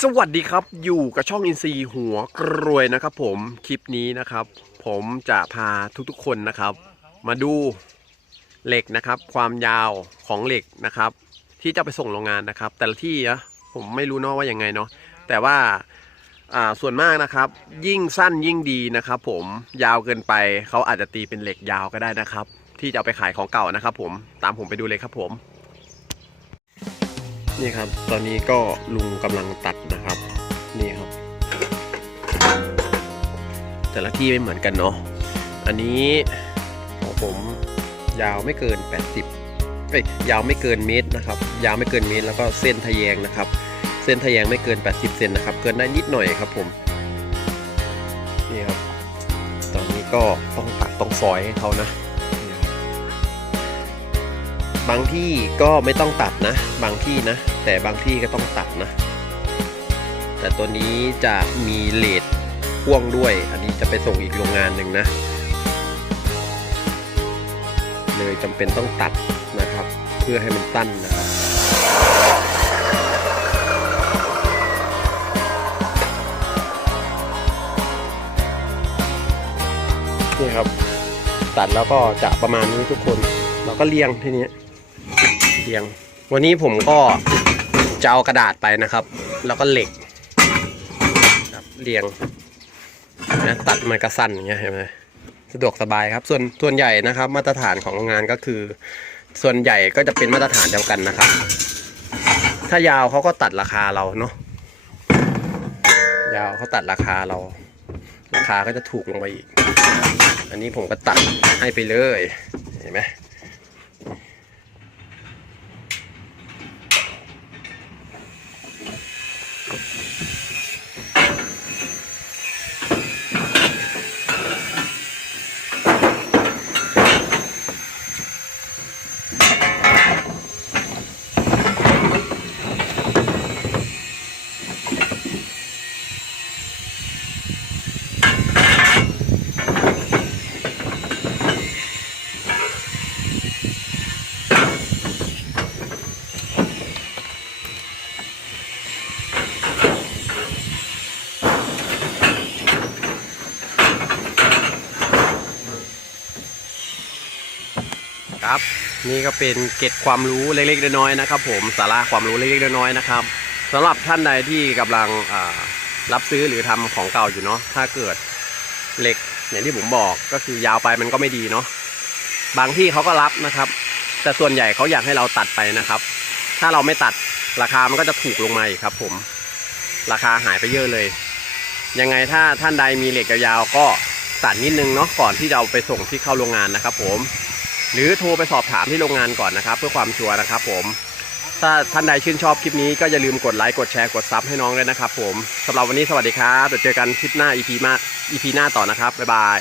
สวัสดีครับอยู่กับช่องอินซีหัวกรวยนะครับ ผมคลิปนี้นะครับ ผมจะพาทุกๆคนนะครับ มาดูเหล็กนะครับ ความยาวของเหล็กนะครับ ที่จะไปส่งโรงงานนะครับ แต่ละที่นะผมไม่รู้เนาะว่ายังไงเนาะแต่ว่าอ่าส่วนมากนะครับ ยิ่งสั้นยิ่งดีนะครับ ผมยาวเกินไปเขาอาจจะตีเป็นเหล็กยาวก็ได้นะครับ ที่จะเอาไปขายของเก่านะครับ ผมตามผมไปดูเลยครับผม นี่ครับ ตอนนี้ก็ลุงกำลังตัดนะครับ นี่ครับ แต่ละที่ไม่เหมือนกันเนาะ อันนี้ของผมยาวไม่เกิน 80เอ้ยยาวไม่เกินเมตรนะครับ ยาวไม่เกินเมตร แล้วก็เส้นทะแยงนะครับ เส้นทะแยงไม่เกิน 80 เซนนะครับ เกินได้นิดหน่อยครับผม นี่ครับ ตอนนี้ก็ต้องตัดต้องซอยให้เขานะ บางที่ก็ไม่ต้องตัดนะ บางที่นะ แต่บางที่ก็ต้องตัดนะ แต่ตัวนี้จะมีเลดพ่วงด้วย อันนี้จะไปส่งอีกโรงงานหนึ่งนะ เลยจำเป็นต้องตัดนะครับ เพื่อให้มันสั้นนะครับนี่ครับ ตัดแล้วก็จะประมาณนี้ทุกคน เราก็เรียงทีนี้ เรียง วันนี้ผมก็จะเอากระดาษไปนะครับ แล้วก็เหล็กครับเรียงนะตัดมันกระสั้นอย่างเงี้ยเห็นไหมสะดวกสบายครับ ส่วนส่วนใหญ่นะครับ มาตรฐานของโรงงานก็คือ ส่วนใหญ่ก็จะเป็นมาตรฐานเดียวกันนะครับ ถ้ายาวเขาก็ตัดราคาเราเนาะยาวเขาตัดราคาเรา ราคาก็จะถูกลงไปอีก อันนี้ผมก็ตัดให้ไปเลย เห็นไหม Música ครับ นี่ก็เป็นเก็ดความรู้เล็กๆน้อยๆนะครับ ผมสาระความรู้เล็กๆน้อยๆนะครับสำหรับท่านใดที่กำลังรับซื้อหรือทำของเก่าอยู่เนาะถ้าเกิดเหล็กอย่างที่ผมบอกก็คือยาวไปมันก็ไม่ดีเนาะบางที่เขาก็รับนะครับ แต่ส่วนใหญ่เขาอยากให้เราตัดไปนะครับ ถ้าเราไม่ตัดราคามันก็จะถูกลงมาอีกครับ ผม ราคาหายไปเยอะเลย ยังไงถ้าท่านใดมีเหล็กยาวๆก็ตัดนิดนึงเนาะก่อนที่จะเอาไปส่งที่เข้าโรงงานนะครับ ผม หรือโทรไปสอบถามที่โรงงานก่อนนะครับ เพื่อความชัวร์นะครับผม ถ้าท่านใดชื่นชอบคลิปนี้ก็อย่าลืมกดไลค์กดแชร์กดซับให้น้องด้วยนะครับผมสำหรับวันนี้สวัสดีครับเดี๋ยวเจอกันคลิปหน้า EP มา EP หน้าต่อนะครับบ๊ายบาย